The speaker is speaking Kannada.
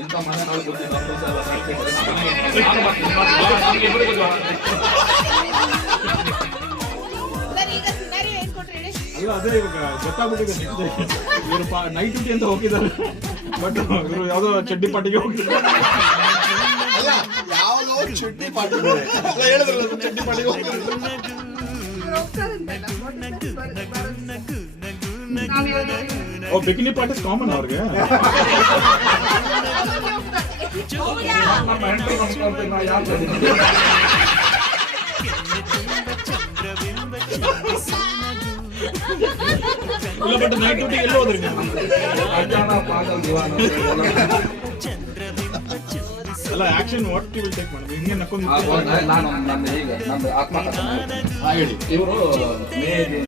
ಇಂಥ ಮನೆ ನಾವು ಅಲ್ಲ ಅದೇ ಇವಾಗ ಗೊತ್ತಾಗ್ಬಿಟ್ಟಿದೆ ಇವರು ನೈಟ್ ಡ್ಯೂಟಿ ಅಂತ ಹೋಗಿದ್ದಾರೆ, ಬಟ್ ಇವರು ಯಾವ್ದೋ ಚಡ್ಡಿ ಪಾಟಿಗೆ ಹೋಗಿದ್ದಾರೆ. ಯಾವ್ದೋ ಚಡ್ಡಿ ಪಾಟಿ ಹೇಳಿದ್ರಲ್ಲ, ಚಡ್ಡಿ ಪಾಟಿಗೆ ಹೋಗಿದ್ದಾರೆ. ಬಿಕಿನಿ ಪಾರ್ಟಿ ಕಾಮನ್ ಅವ್ರಿಗೆ. ಇಲ್ಲ ಬಟ್ ನೈಟ್ ಡ್ಯೂಟಿ ಎಲ್ಲಿ ಹೋದ್ರಿ ನೀವು? ಅಲ್ಲ action what you will take ಮಾಡಿ ಹಿಂಗೆ ನಕ್ಕೊಂಡು ನಾನು ಈಗ ನಂದು ಆತ್ಮಕಥನ ಹೇಳಿ. ಇವರು